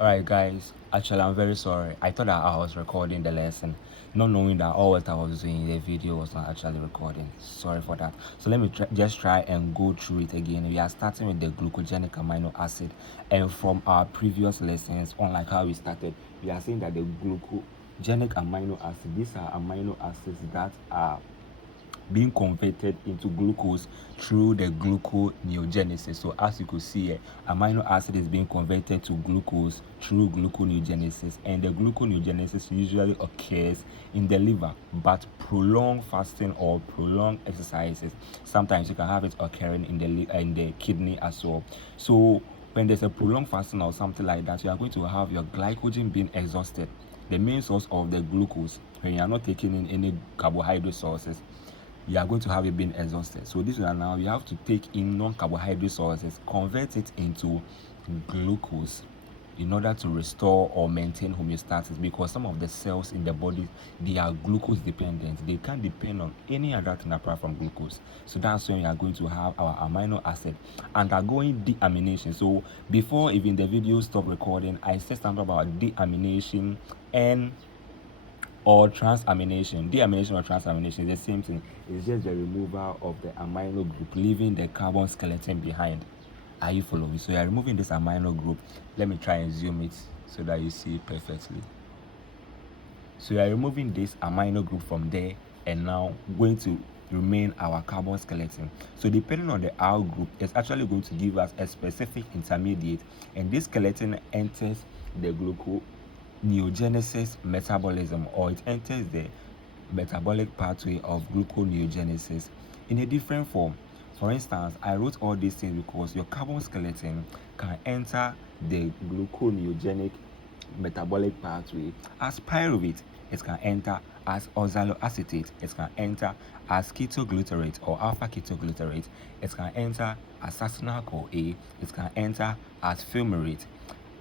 Alright guys, actually I'm very sorry. I thought that I was recording the lesson, not knowing that all what I was doing in the video was not actually recording. Sorry for that. So let me just try and go through it again. We are starting with the glucogenic amino acid, and from our previous lessons, unlike how we started, we are saying that the glucogenic amino acid, these are amino acids that are being converted into glucose through the gluconeogenesis. So as you could see here, amino acid is being converted to glucose through gluconeogenesis, and the gluconeogenesis usually occurs in the liver, but prolonged fasting or prolonged exercises, sometimes you can have it occurring in the kidney as well. So when there's a prolonged fasting or something like that, you are going to have your glycogen being exhausted, the main source of the glucose. When you are not taking in any carbohydrate sources, you are going to have it being exhausted. So this one now, you have to take in non-carbohydrate sources, convert it into glucose in order to restore or maintain homeostasis, because some of the cells in the body, they are glucose dependent. They can't depend on any other thing apart from glucose. So that's when we are going to have our amino acid undergoing deamination. So before even the video stopped recording, I said something about deamination and or transamination. Deamination or transamination is the same thing. It's just the removal of the amino group, leaving the carbon skeleton behind. Are you following? So you're removing this amino group. Let me try and zoom it so that you see it perfectly. So you're removing this amino group from there, and now going to remain our carbon skeleton. So depending on the R group, it's actually going to give us a specific intermediate, and this skeleton enters the gluconeogenesis metabolism, or it enters the metabolic pathway of gluconeogenesis in a different form. For instance, I wrote all these things because your carbon skeleton can enter the gluconeogenic metabolic pathway as pyruvate, it can enter as oxaloacetate, it can enter as ketoglutarate or alpha ketoglutarate, it can enter as succinyl CoA, it can enter as fumarate.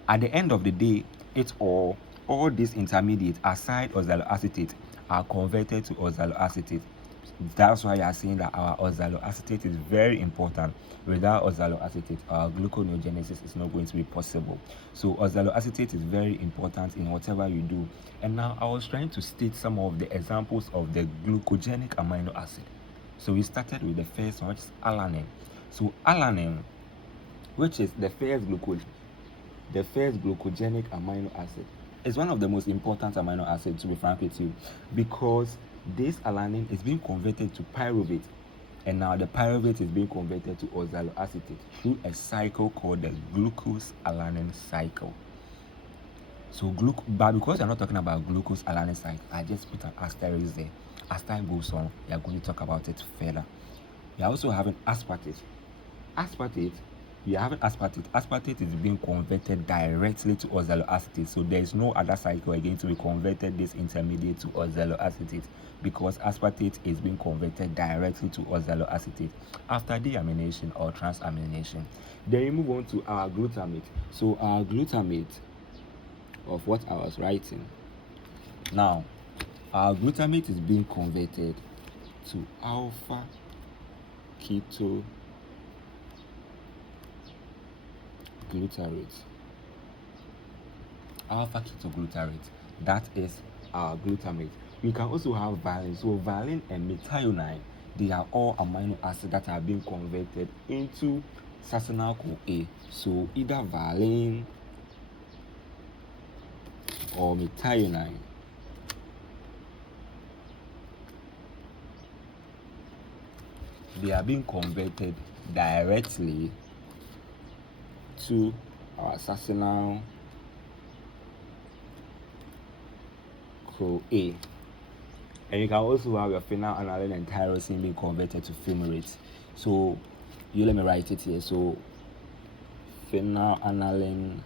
At the end of the day, it's all these intermediates aside oxaloacetate are converted to oxaloacetate. That's why you are saying that our oxaloacetate is very important. Without oxaloacetate, our gluconeogenesis is not going to be possible. So oxaloacetate is very important in whatever you do. And now I was trying to state some of the examples of the glucogenic amino acid. So we started with the first one, which is alanine. So alanine, which is the first glucogenic amino acid, is one of the most important amino acids, to be frank with you, because this alanine is being converted to pyruvate, and now the pyruvate is being converted to oxaloacetate through a cycle called the glucose alanine cycle. So but because we're not talking about glucose alanine cycle, I just put an asterisk there. As time goes on, we are going to talk about it further. We are also having aspartate. Aspartate is being converted directly to oxaloacetate. So there is no other cycle again to be converted this intermediate to oxaloacetate, because aspartate is being converted directly to oxaloacetate after deamination or transamination. Then we move on to our glutamate. So our glutamate of what I was writing. Now, our glutamate is being converted to alpha ketoglutarate. Alpha ketoglutarate, that is our glutamate. We can also have valine. So valine and methionine, they are all amino acids that are being converted into succinyl CoA. So either valine or methionine they are being converted directly to our succinyl CoA. And you can also have your phenylalanine and tyrosine being converted to fumarate. So let me write it here. So phenylalanine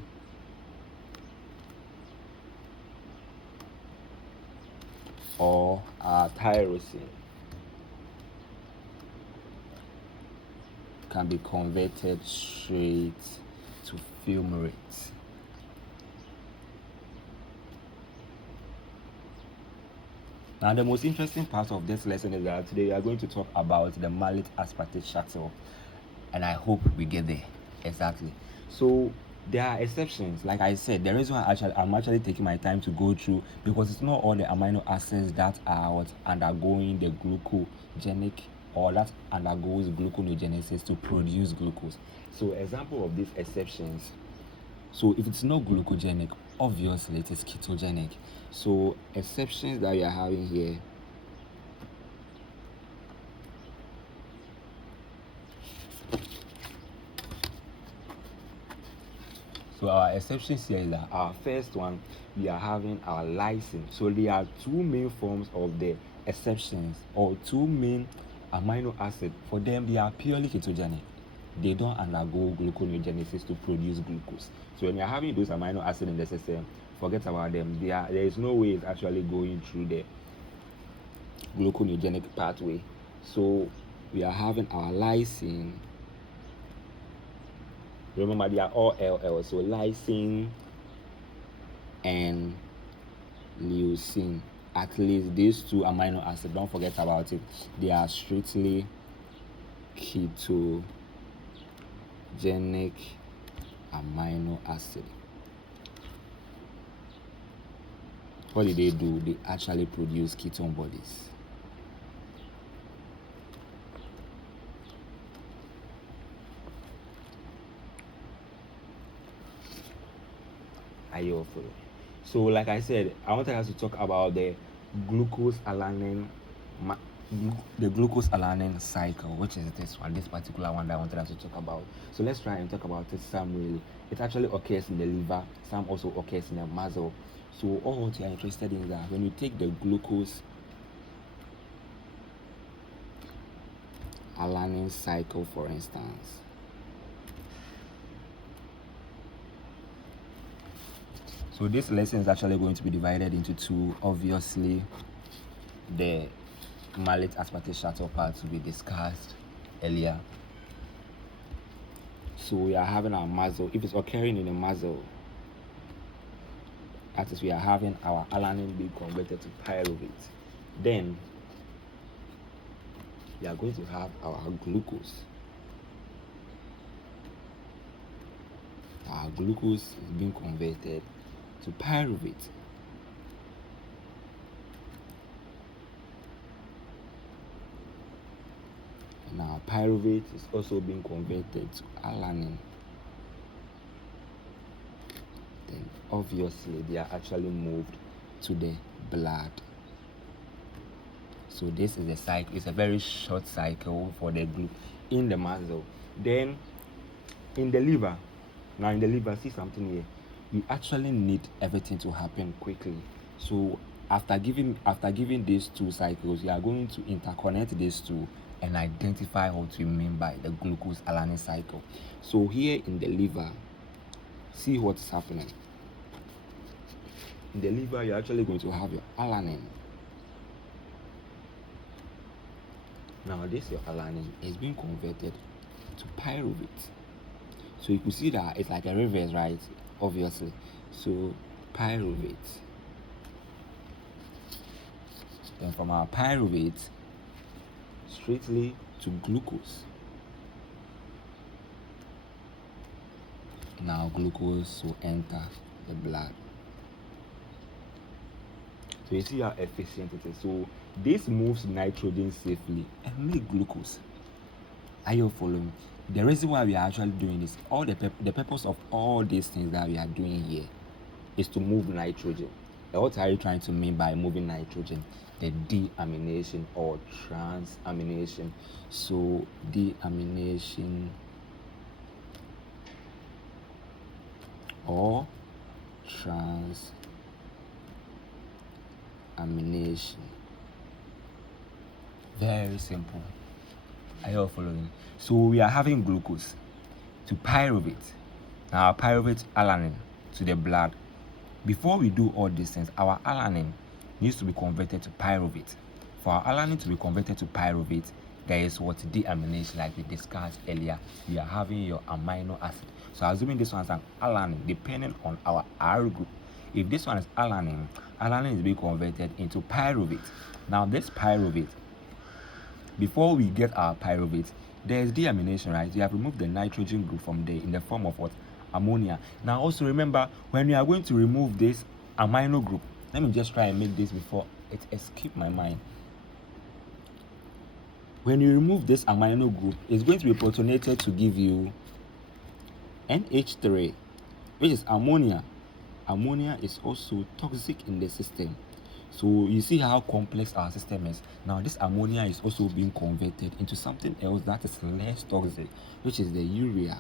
or tyrosine can be converted straight to fumarate. Now the most interesting part of this lesson is that today we are going to talk about the malate aspartate shuttle, and I hope we get there. Exactly. So There are exceptions. Like I said, the reason why I'm actually taking my time to go through, because it's not all the amino acids that are undergoing the glucogenic, or that undergoes gluconeogenesis to produce glucose. So example of these exceptions. So if it's not glucogenic, obviously it is ketogenic. So exceptions that we are having here. So our exceptions here is that our first one, we are having our lysine. So there are two main forms of the exceptions, or two main amino acids. For them, they are purely ketogenic. They don't undergo gluconeogenesis to produce glucose. So when you're having those amino acids in the system, forget about them. There is no way it's actually going through the gluconeogenic pathway. So we are having our lysine. Remember, they are all LL. So lysine and leucine. At least these two amino acids, don't forget about it. They are strictly ketogenic amino acid. What did they do? They actually produce ketone bodies. Are you all following? So, like I said, I wanted us to talk about the glucose alanine cycle, which is this particular one that I wanted us to talk about. So let's try and talk about it some really. It actually occurs in the liver, some also occurs in the muscle. So all what you are interested in is that when you take the glucose alanine cycle, for instance, so this lesson is actually going to be divided into two. Obviously, the malate aspartate shuttle part to be discussed earlier. So we are having our muscle. If it's occurring in the muscle, that is, we are having our alanine being converted to pyruvate. Then we are going to have our glucose. Our glucose is being converted to pyruvate. Now pyruvate is also being converted to alanine. Then obviously they are actually moved to the blood. So this is a cycle. It's a very short cycle for the group in the muscle. Then in the liver, now in the liver, see something here. We actually need everything to happen quickly. So after giving these two cycles, we are going to interconnect these two and identify what we mean by the glucose alanine cycle. So here in the liver, see what's happening. In the liver, you're actually going to have your alanine. Now this your alanine is being converted to pyruvate. So you can see that it's like a reverse, right? Obviously. So pyruvate. Then from our pyruvate, straightly to glucose. Now glucose will enter the blood. So you see how efficient it is. So this moves nitrogen safely and make glucose. Are you following? The reason why we are actually doing this, the purpose of all these things that we are doing here is to move nitrogen. What are you trying to mean by moving nitrogen? The deamination or transamination. So deamination or transamination. Very simple. Are you all following? So we are having glucose to pyruvate. Now pyruvate alanine to the blood. Before we do all these things, our alanine needs to be converted to pyruvate. For our alanine to be converted to pyruvate, there is what deamination, like we discussed earlier. We are having your amino acid. So assuming this one is an alanine, depending on our R group. If this one is alanine, alanine is being converted into pyruvate. Now this pyruvate, before we get our pyruvate, there is deamination, right? We have removed the nitrogen group from there in the form of what? ammonia. Now also remember, when we are going to remove this amino group, let me just try and make this before it escape my mind. When you remove this amino group, it's going to be protonated to give you NH3, which is ammonia. Ammonia is also toxic in the system. So you see how complex our system is. Now this ammonia is also being converted into something else that is less toxic, which is the urea.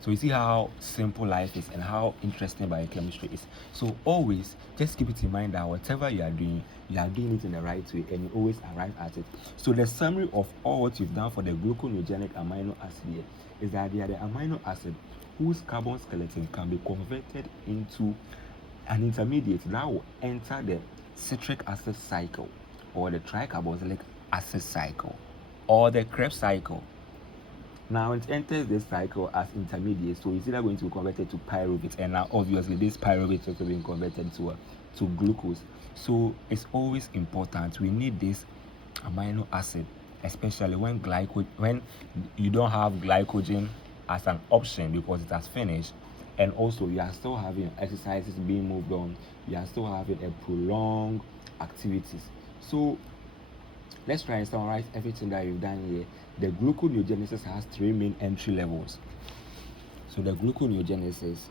So you see how simple life is and how interesting biochemistry is. So always just keep it in mind that whatever you are doing it in the right way, and you always arrive at it. So the summary of all what you've done for the glucogenic amino acid here is that they are the amino acid whose carbon skeleton can be converted into an intermediate that will enter the citric acid cycle, or the tricarboxylic acid cycle, or the Krebs cycle. Now it enters this cycle as intermediate, so it's either going to be converted to pyruvate, and now obviously this pyruvate is also being converted to glucose. So it's always important, we need this amino acid, especially when you don't have glycogen as an option because it has finished, and also you are still having exercises being moved on, you are still having a prolonged activities. So let's try and summarize everything that you've done here. The gluconeogenesis has 3 main entry levels. So the gluconeogenesis is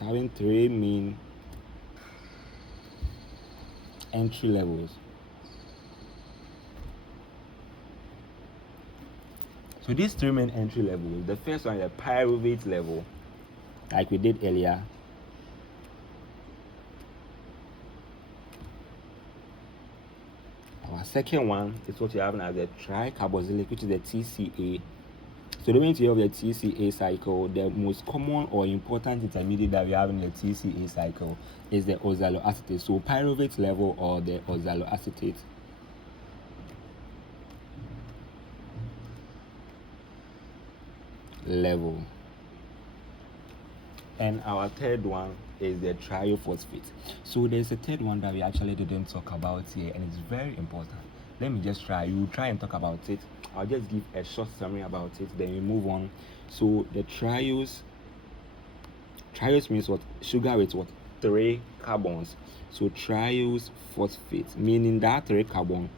having 3 main entry levels. So these 3 main entry levels, the first one is the pyruvate level, like we did earlier. Our second one is what you have as the tricarboxylic, which is the TCA. So the moment you have the TCA cycle, the most common or important intermediate that we have in the TCA cycle is the oxaloacetate. So pyruvate level or the oxaloacetate. Level. And our third one is the triophosphate. So there's a third one that we actually didn't talk about here, and it's very important. Let me just try. You try and talk about it. I'll just give a short summary about it, then we move on. So the triose means what? Sugar with what? 3 carbons. So triose phosphate, meaning that 3 carbon,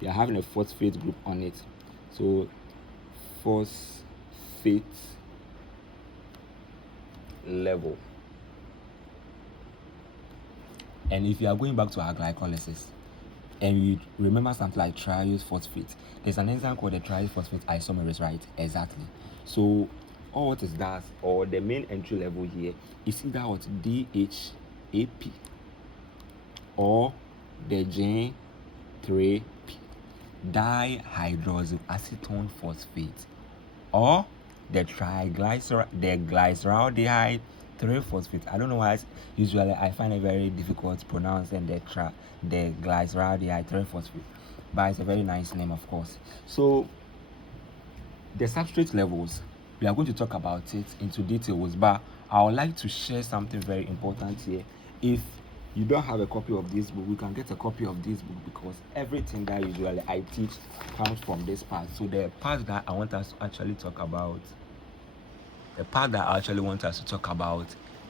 they are having a phosphate group on it. So phosphate level. And if you are going back to our glycolysis and you remember something like triose phosphate, there's an enzyme called the triose phosphate isomerase, right? Exactly. So all what is that, or the main entry level here, is either what? DHAP or the J3P, dihydroxyacetone phosphate, or the glyceraldehyde 3-phosphate. I don't know why usually I find it very difficult pronouncing the glyceraldehyde 3-phosphate, but it's a very nice name, of course. So the substrate levels, we are going to talk about it into details, but I would like to share something very important here. If you don't have a copy of this book, you can get a copy of this book, because everything that usually I teach comes from this part. So the part that I want us to actually talk about,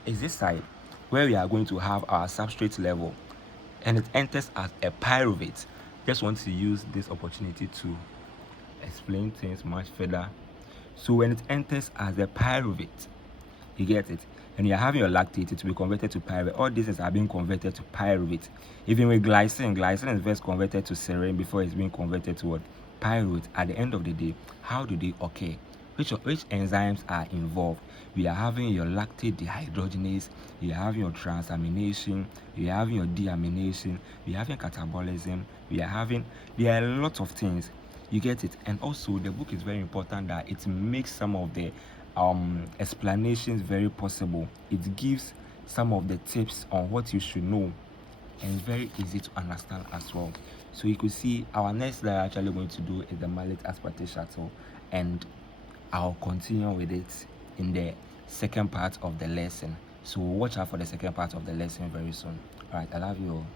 is this side, where we are going to have our substrate level, and it enters as a pyruvate. Just want to use this opportunity to explain things much further. So when it enters as a pyruvate, you get it, and you're having your lactate, it will be converted to pyruvate. All these are being converted to pyruvate. Even with glycine is first converted to serine before it's being converted to what? Pyruvate. At the end of the day, how do they occur? Which enzymes are involved? We are having your lactate dehydrogenase, you are having your transamination, you are having your deamination, we are having catabolism, there are a lot of things. You get it? And also the book is very important that it makes some of the explanations very possible. It gives some of the tips on what you should know, and it's very easy to understand as well. So you could see our next that we're actually going to do is the malate aspartate shuttle, and I'll continue with it in the second part of the lesson. So watch out for the second part of the lesson very soon. All right, I love you all.